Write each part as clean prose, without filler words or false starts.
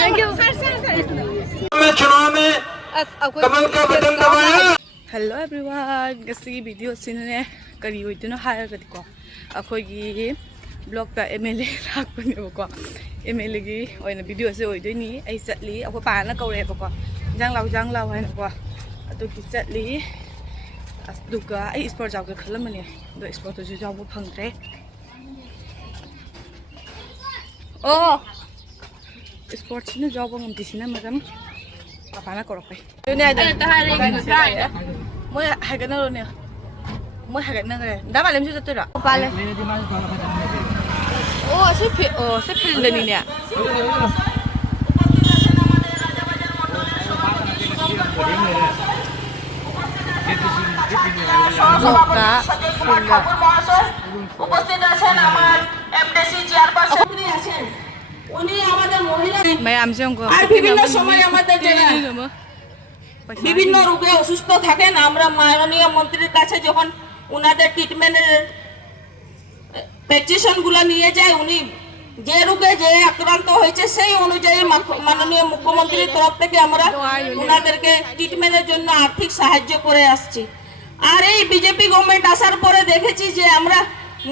Thank you चुनाव में कमल का बटन दबाया। हेलो एवरीवन गसी वीडियो सिने करी होइदनो हायरगदिको अखोगी ब्लॉग का एमएलए लापनेबको एमएलए की ओइना वीडियो से होइदोनी आई चटली अखो पाना कौरेबको जांग लाव हाइनको अदुकी चटली अदुगा आई स्पोर्ट जावगे खलमने दो स्पोर्ट तो जावबो फंगद्रे ओ स्पोर्ट सिने जावबो ngमदिसिना मगम पापाना कौरखै दुनिया मोय हागनरोने मोय हागननगरे दा मालेमसु जतोरा पाले ओ से फिल्डनि ने উপস্থিত আছেন আমার এমডিসি চেয়ারপারসন আছেন উনি আমাদের মহিলা আর বিভিন্ন সময় আমাদের যারা বিভিন্ন রোগে অসুস্থ থাকেন আমরা মাননীয় মন্ত্রীর কাছে যখন উনাদের ট্রিটমেন্টের প্রেসক্রিপশনগুলো নিয়ে যায় উনি যে রোগে যে আক্রান্ত হয়েছে সেই অনুযায়ী মাননীয় মুখ্যমন্ত্রীর তরফ থেকে আমরা উনাদেরকে ট্রিটমেন্টের জন্য আর্থিক সাহায্য করে আসছি। আর এই বিজেপি গভর্নমেন্ট আসার পরে দেখেছি যে আমরা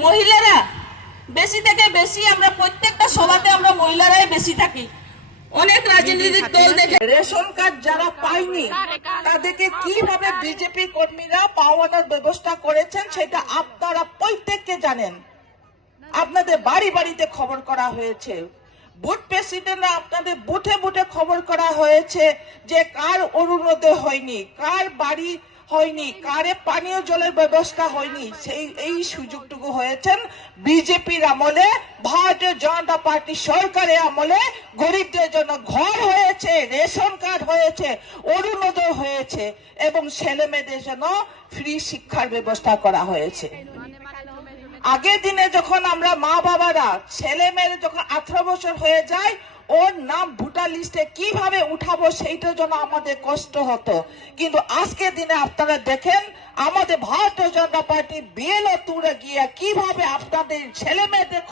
মহিলারা বেশি থেকে বেশি আমরা প্রত্যেকটা সভাতে আমরা মহিলারাই বেশি থাকি। অনেক রাজনৈতিক দল দেখে রেশন কার্ড যারা পায়নি তাদেরকে কিভাবে বিজেপি কর্মীরা পাওয়ানোর ব্যবস্থা করেছেন সেটা আপনারা প্রত্যেককে জানেন। আপনাদের বাড়ি বাড়িতে খবর করা হয়েছে, বুথ প্রেসিডেন্টরা আপনাদের বুথে বুথে খবর করা হয়েছে যে কার অরুণোদয় হয়নি, কার বাড়ি হয়নি, কারে পানীয় জলের ব্যবস্থা হয়নি। এই সুযোগটুকু হয়েছেন বিজেপির আমলে, ভারতীয় জনতা পার্টি সরকারের আমলে গরিবদের জন্য ঘর হয়েছে, রেশন কার্ড হয়েছে, অরুণোদয় হয়েছে এবং ছেলে মেয়েদের জন্য ফ্রি শিক্ষার ব্যবস্থা করা হয়েছে। আগের দিনে যখন আমরা মা বাবারা ছেলে মেয়ের যখন 18 বছর হয়ে যায় ওর নাম ভোটার লিস্টে কিভাবে উঠাবো সেইটার জন্য আমাদের কষ্ট হতো, কিন্তু আজকের দিনে আপনারা দেখেন আমাদের ভারতীয় জনতা পার্টি বিএলও তুলে গিয়ে কিভাবে আপনাদের ছেলে মেয়েদের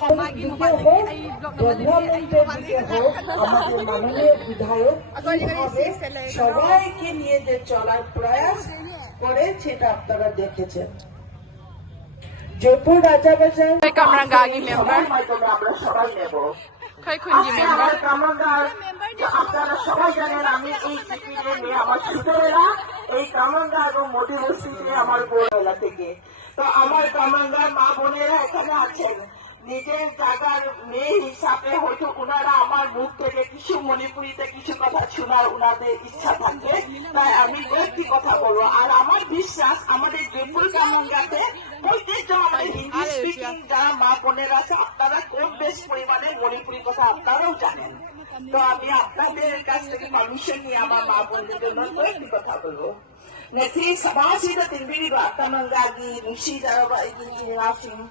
আমাদের মাননীয় বিধায়ক সবাইকে নিয়ে যে চলার প্রয়াস করে সেটা আপনারা দেখেছেন। জয়পুর রাজা বাজার আমরা সবাই নেব। আপনারা সবাই জানেন আমি এই আমার ছোটবেলা এই কামাঙ্গা এবং মোদি মসজিদে আমার বড়বেলা থেকে, তো আমার কামাঙ্গার মা বোনেরা এখানে আছেন। নিজের জায়গার মেয়ে হিসাবে হয়তো ওনারা আমার মুখ থেকে কিছু মণিপুরিতে কিছু কথা শোনার ওনাদের ইচ্ছা থাকে, তাই আমি কয়েকটি কথা বলবো। আর আমার বিশ্বাস আমাদের জয়পুর কামাঙ্গাতে প্রত্যেকজন আমাদের হিন্দি স্পিকিং যারা মা বোনেরা আছে আপনারা কম বেশ পরিমাণে মণিপুরি কথা আপনারাও জানেন, তো আমি আপনাদের কাছ থেকে পারমিশন নিয়ে আমার মা বোনদের জন্য কয়েকটি কথা বলবো। Nasi sabasida tinbiriba kamangagi nusidaraba iginasing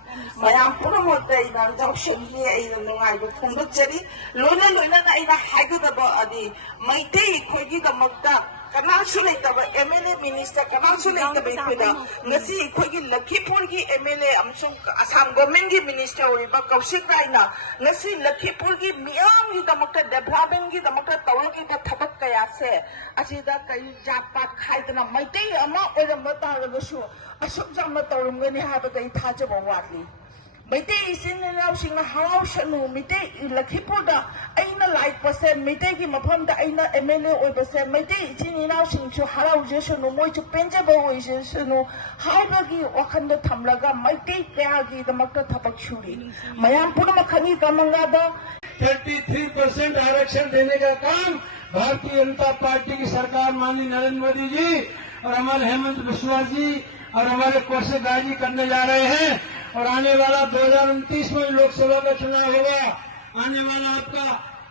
mayam puno moda ina jawshengi ina nungai bu phungdachari loina na ina haigudaba adi maitei khoigi da magda kanasu leitaba MLA minister kanasu leitaba ikoda ngasi khoigi Lakhipur gi MLA amsung Assam government gi minister oriba Kaushik Raina ngasi Lakhipur gi miyam gi damakta development gi damakta tawgi da thabak kaya se asida kai japat khaidana maitei ama oiramba taragasu asuk jamma tawrumgani habada I thajaba watli maitei isininausing harausanu maitei Lakhipurda aina like pase maitei gi mafamda aina MLA oibase maitei isininausing chu haraujesanu moi chu penjaba oisesanu haibagi wakhanda thamlaga maitei kaya gi damakta thabak shuri mayam puna khani kamangada 33% आरक्षण देने का काम Bharatiya Janata party की सरकार माननीय नरेंद्र मोदी जी और हमारे हेमंत बिस्वा जी और हमारे कौशिक राय जी करने जा रहे हैं। और आने वाला 2029 में लोकसभा का चुनाव होगा, आने वाला आपका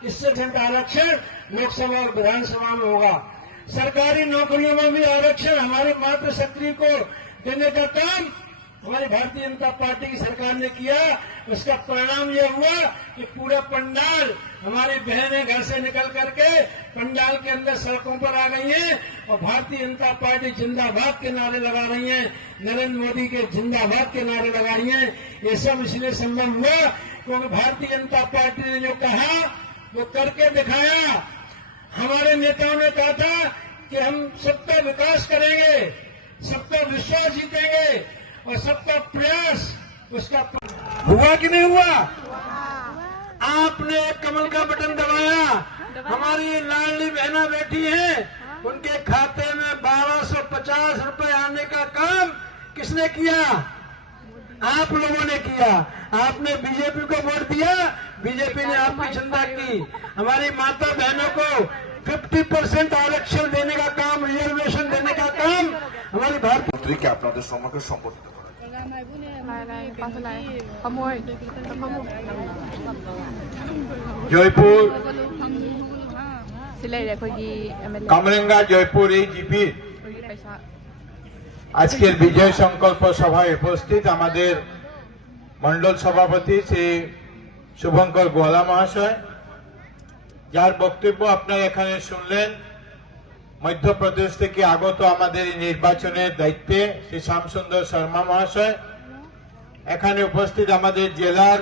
1% आरक्षण लोकसभा और विधानसभा में होगा। सरकारी नौकरियों में भी आरक्षण हमारे मातृशक्ति को देने का काम हमारी भारतीय जनता पार्टी की सरकार ने किया। उसका परिणाम यह हुआ कि पूरा पंडाल हमारी बहनें घर से निकल करके पंडाल के अंदर सड़कों पर आ गई हैं और भारतीय जनता पार्टी जिंदाबाद के नारे लगा रही हैं, नरेंद्र मोदी के जिंदाबाद के नारे लगा रही हैं। ये सब इसलिए संभव हुआ क्योंकि भारतीय जनता पार्टी ने जो कहा वो करके दिखाया। हमारे नेताओं ने कहा था कि हम सबका विकास करेंगे, सबका विश्वास जीतेंगे और सबका प्रयास उसका हुआ कि नहीं हुआ? आपने कमल का बटन दबाया, हमारी लाडली बहना बैठी हैं, उनके खाते में 1250 रुपए आने का काम किसने किया? आप लोगों ने किया। आपने बीजेपी को वोट दिया, बीजेपी ने आपकी चिंता की। हमारी माता बहनों को 50% आरक्षण देने का काम, रिजर्वेशन देने का काम हमारी भारतीय মন্ত্রীকে আপনাদের সম্মুখে সম্বোধিত করেন। জয়পুর সিলেট এখনকি এমএলএ কামরেঙ্গা জয়পুর এই জিপির পয়সা আজকের বিজয় সংকল্প সভায় উপস্থিত আমাদের মন্ডল সভাপতি শ্রী শুভঙ্কর গোয়ালা মহাশয়, যার বক্তব্য আপনারা এখানে শুনলেন। মধ্যপ্রদেশ থেকে আগত আমাদের এই নির্বাচনের দায়িত্বে শ্রী শ্যামসুন্দর শর্মা মহাশয়, এখানে উপস্থিত আমাদের জেলার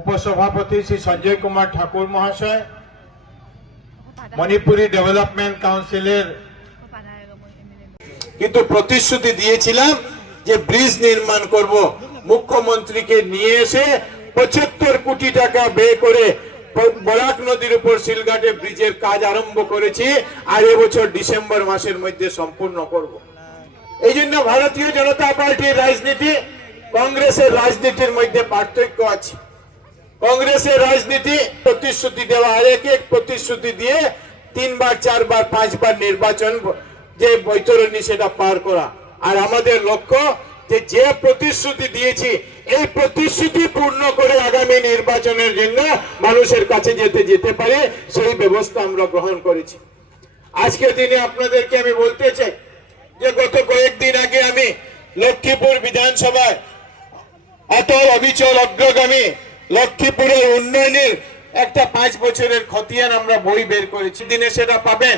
উপসভাপতি শ্রী সঞ্জয় কুমার ঠাকুর মহাশয়, মণিপুরি ডেভেলপমেন্ট কাউন্সিলের কিন্তু প্রতিশ্রুতি দিয়েছিলাম যে ব্রিজ নির্মাণ করব। মুখ্যমন্ত্রীকে নিয়ে এসে 75 কোটি টাকা ব্যয় করে বরাক নদীর উপর শিলঘাটে ব্রিজের কাজ আরম্ভ করেছি, আর এবছর ডিসেম্বর মাসের মধ্যে সম্পূর্ণ করব। এই জন্য ভারতীয় জনতা পার্টির রাজনীতি কংগ্রেসের রাজনীতির মধ্যে পার্থক্য আছে। কংগ্রেসের রাজনীতি প্রতিশ্রুতি দেওয়া, আর এক এক প্রতিশ্রুতি দিয়ে 3 বার 4 বার 5 বার নির্বাচন যে বৈতরণী সেটা পার করা। আর আমাদের লক্ষ্য যে প্রতিশ্রুতি দিয়েছি এই প্রতিশ্রুতি পূর্ণ করে আগামী নির্বাচনের জন্য মানুষের কাছে যেতে পারে সেই ব্যবস্থা আমরা গ্রহণ করেছি। আজকের দিনে আপনাদেরকে আমি বলতে চাই যে গত কয়েকদিন আগে আমি লক্ষ্মীপুর বিধানসভায় অটল অবিচল অগ্রগামী লক্ষ্মীপুরের উন্নয়নের একটা 5 বছরের খতিয়ান আমরা বই বের করেছি, দিনে সেটা পাবেন।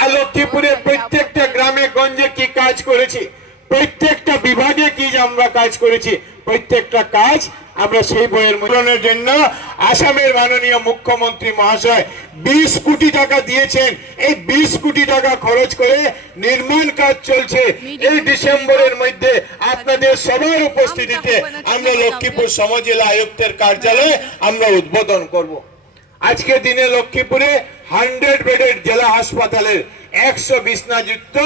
আর লক্ষ্মীপুরের প্রত্যেকটা গ্রামে গঞ্জে কি কাজ করেছি, প্রত্যেকটা বিভাগে কি আমরা কাজ করেছি, প্রত্যেকটা কাজ আমরা সেই বইয়ের মূল্যায়নের জন্য আসামের মাননীয় মুখ্যমন্ত্রী মহাশয় 20 কোটি টাকা দিয়েছেন। এই 20 কোটি টাকা খরচ করে নির্মাণ কাজ চলছে। এই ডিসেম্বরের মধ্যে আপনাদের সবার উপস্থিতিতে আমরা লক্ষ্মীপুর সমজেলা আয়ুক্তের কার্যালয়ে আমরা উদ্বোধন করব। আজকের দিনে লক্ষ্মীপুরে 100 বেডের জেলা হাসপাতালের 100 বিছনাযুক্ত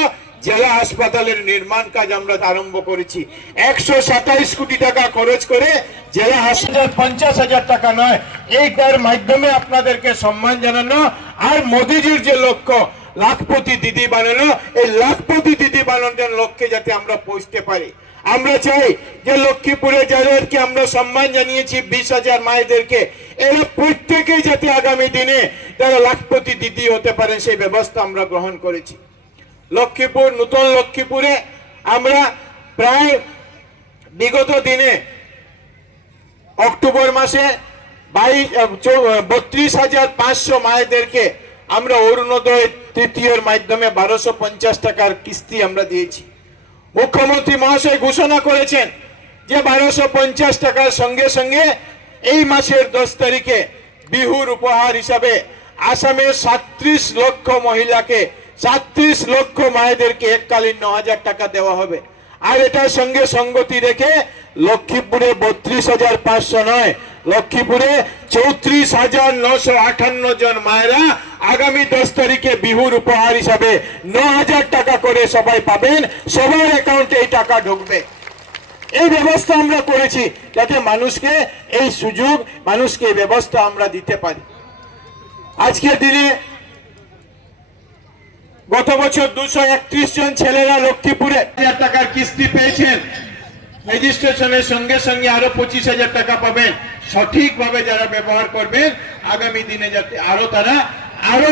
জেলা হাসপাতালের নির্মাণ কাজ আমরা আরম্ভ করেছি। 127 কোটি টাকা খরচ করে জেলা হাসপাতাল 50,000 টাকা নয়, এইটার মাধ্যমে আপনাদেরকে সম্মান জানানো। আর মোদিজির যে লক্ষ্য লাখপতি দিদি বানানো, এই লাখপতি দিদি বানানোর লক্ষ্যে যাতে আমরা পৌঁছতে পারি। আমরা চাই যে লক্ষ্মীপুরে যাদেরকে আমরা সম্মান জানিয়েছি 20,000 মায়েদেরকে, এরা প্রত্যেকেই যাতে আগামী দিনে তারা লাখপতি দিদি হতে পারেন সেই ব্যবস্থা আমরা গ্রহণ করেছি। লক্ষ্মীপুর নতুন লক্ষ্মীপুরে আমরা প্রায় বিগত দিনে অক্টোবর মাসে 32,500 মায়েদেরকে আমরা অরুণোদয় তৃতীয়ের মাধ্যমে 1250 টাকার কিস্তি আমরা দিয়েছি। মুখ্যমন্ত্রী মহাশয় ঘোষণা করেছেন যে 1250 টাকার সঙ্গে সঙ্গে এই মাসের 10 তারিখে বিহুর উপহার হিসাবে আসামের 37 লক্ষ মহিলাকে 37 লক্ষ মায়েদেরকে এককালীন 9,000 টাকা দেওয়া হবে। আর এটার সঙ্গে সঙ্গতি রেখে লক্ষ্মীপুরে 32,500 নয়, লক্ষ্মীপুরে 34,958 জন মায়েরা আগামী 10 তারিখে বিহুর উপহার হিসাবে 9,000 টাকা করে সবাই পাবেন, সবার অ্যাকাউন্টে এই টাকা ঢুকবে। এই ব্যবস্থা আমরা করেছি যাতে মানুষকে এই সুযোগ, মানুষকে এই ব্যবস্থা আমরা দিতে পারি। আজকের দিনে গত বছর 231 জন ছেলেরা লক্ষ্মীপুরে 1,000 টাকার কিস্তি পেয়েছেন। রেজিস্ট্রেশনের সঙ্গে সঙ্গে আরো 25,000 টাকা পাবেন। সঠিকভাবে যারা ব্যবহার করবেন আগামী দিনে যাতে তারা আরো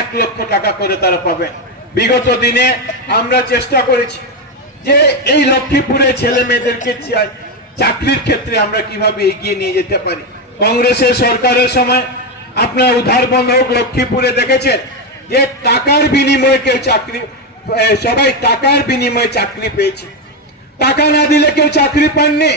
1 লক্ষ টাকা করে তারা পাবেন। বিগত দিনে আমরা চেষ্টা করেছি যে এই লক্ষ্মীপুরে ছেলে মেয়েদেরকে চাকরির ক্ষেত্রে আমরা কিভাবে এগিয়ে নিয়ে যেতে পারি। কংগ্রেসের সরকারের সময় আপনারা উদারবন্ধক লক্ষ্মীপুরে দেখেছেন যে টাকার বিনিময়ে কেউ চাকরি, সবাই টাকার বিনিময়ে চাকরি পেয়েছে। টাকা না দিলে কেউ চাকরি পাননি।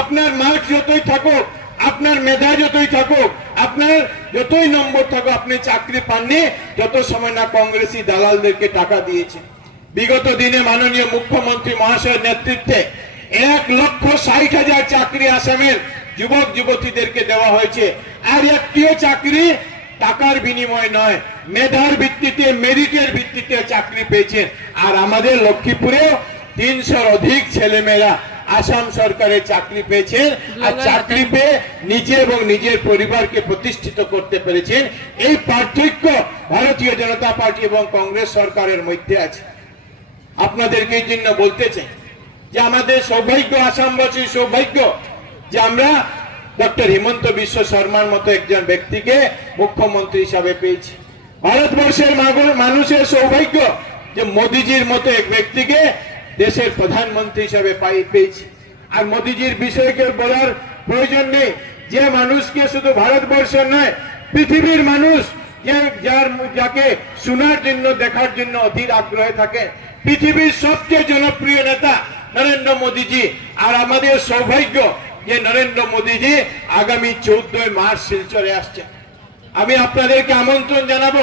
আপনার মার্ক যতই থাকুক, আপনার মেধা যতই থাকুক, আপনার যতই নম্বর থাকুক, আপনি চাকরি পাননি যত সময় না কংগ্রেসি দালালদেরকে টাকা দিয়েছে। বিগত দিনে মাননীয় মুখ্যমন্ত্রী মহাশয়ের নেতৃত্বে 1,60,000 চাকরি আসামের যুবক যুবতীদেরকে দেওয়া হয়েছে। আর একটিও চাকরি টাকার বিনিময় নয়, মেধার ভিত্তিতে, মেরিটের ভিত্তিতে চাকরি পেয়েছেন। আর আমাদের লক্ষ্মীপুরে 300-র অধিক ছেলেমেয়েরা আসাম সরকারের চাকরি পেয়েছেন, আর চাকরি পেয়ে নিজে এবং নিজের পরিবারকে প্রতিষ্ঠিত করতে পেরেছেন। এই পার্থক্য ভারতীয় জনতা পার্টি এবং কংগ্রেস সরকারের মধ্যে আছে। আপনাদেরকে এই জন্য বলতে চাই যে আমাদের সৌভাগ্য, আসামবাসীর সৌভাগ্য যে আমরা ডক্টর হিমন্ত বিশ্ব শর্মার মতো একজন ব্যক্তিকে মুখ্যমন্ত্রী হিসাবে পেয়েছি। ভারতবর্ষের মানুষের সৌভাগ্য যে মোদিজির মতো এক ব্যক্তিকে দেশের প্রধানমন্ত্রী হিসাবে পেয়েছি। আর মোদিজির বিষয়কে বলার প্রয়োজন নেই, যে মানুষকে শুধু ভারতবর্ষের নয়, পৃথিবীর মানুষ যাকে শোনার জন্য, দেখার জন্য অধীর আগ্রহে থাকে, পৃথিবীর সবচেয়ে জনপ্রিয় নেতা নরেন্দ্র মোদীজি। আর আমাদের সৌভাগ্য যে নরেন্দ্র মোদীজি আগামী 14 মার্চ শিলচরে আসছেন। আমি আপনাদেরকে আমন্ত্রণ জানাবো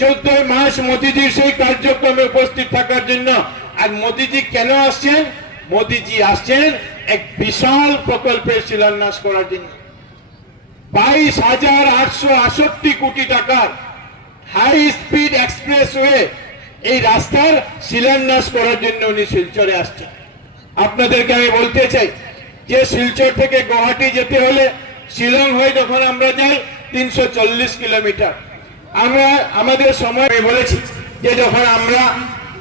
14 মার্চ মোদীজির সেই কার্যক্রমে উপস্থিত থাকার জন্য। আর মোদীজি কেন আসছেন? মোদীজি আসছেন এক বিশাল প্রকল্পের শিলান্যাস করার জন্য। 22,868 কোটি টাকার হাই স্পিড এক্সপ্রেসওয়ে, এই রাস্তার শিলান্যাস করার জন্য উনি শিলচরে আসছেন। আপনাদেরকে আমি বলতে চাই যে শিলচর থেকে গুয়াহাটি যেতে হলে শিলং হয়ে যখন আমরা যাই 340 কিলোমিটার। আমরা আমাদের সময় বলেছি যে যখন আমরা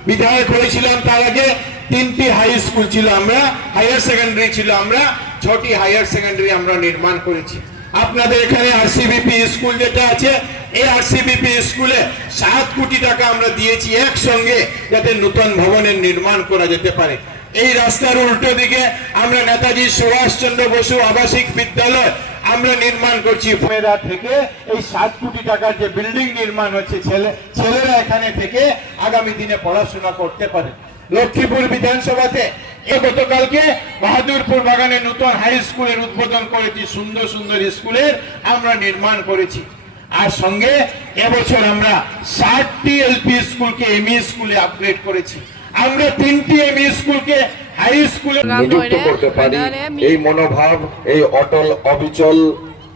বিধায়ক হয়েছিলাম তার আগে 3টি হাই স্কুল ছিল, আমরা হায়ার সেকেন্ডারি ছিল, আমরা 6টি হায়ার সেকেন্ডারি আমরা নির্মাণ করেছি। আপনাদের এখানে আরসিবিপি স্কুল যেটা আছে, এই আরসিবিপি স্কুলে 7 কোটি টাকা আমরা দিয়েছি একসঙ্গে, যাতে নতুন ভবনের নির্মাণ করা যেতে পারে। এই রাস্তার উল্টো দিকে আমরা নেতাজি সুভাষচন্দ্র বসু আবাসিক বিদ্যালয় আমরা নির্মাণ করছি। মেয়েরা থেকে এই 7 কোটি টাকার যে বিল্ডিং নির্মাণ হচ্ছে, ছেলেরা এখানে থেকে আগামী দিনে পড়াশোনা করতে পারে। লক্ষ্মীপুর বিধানসভাতে গতকালকে বাহাদুরপুর বাগানে নতুন হাই স্কুলের উদ্বোধন করেছি। সুন্দর সুন্দর স্কুলের আমরা নির্মাণ করেছি। আর সঙ্গে এবছর আমরা 60টি এলপি স্কুলকে এমই স্কুলে আপগ্রেড করেছি। আমরা 3টি এমই স্কুলকে হাই স্কুলে নিযুক্ত করতে পারি। এই মনোভাব, এই অটল অবিচল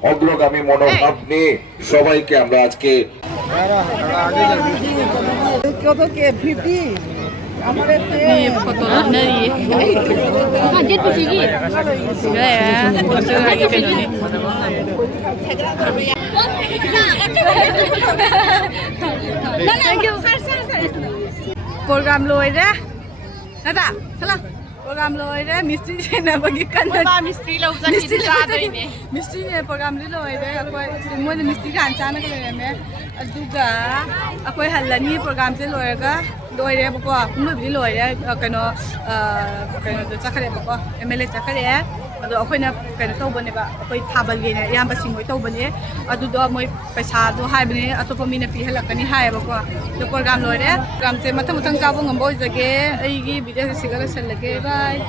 অগ্রগামী মনোভাব নিয়ে সবাইকে আমরা আজকে Ni foto dari. Kaget tuh sih. Enggak ya, masuk lagi ke sini. Thank you. Program loy deh. Nada, salah. Program loy deh. Mistri na bagikan. Mistri लोग जाके जाते ही नहीं। Mistri ne program di loy deh. Aku semua ni mistri kan cana kalau ni. Aduga, aku halani program se loy ka. Loy deh pokok. Mungkin di loy deh. Kano tu cakap deh pokok. MLA cakap deh. Aduh, aku ni kano tahu benda ba. Aku tabal ni. Yang pasti moi tahu benda. Aduh, doa moi pesa tu hai benda. Atau pemina pihak lah kani hai pokok. Tu program loy deh. Program se macam macam kau ngamboi lagi. Igi video se segala se lagi. Bye.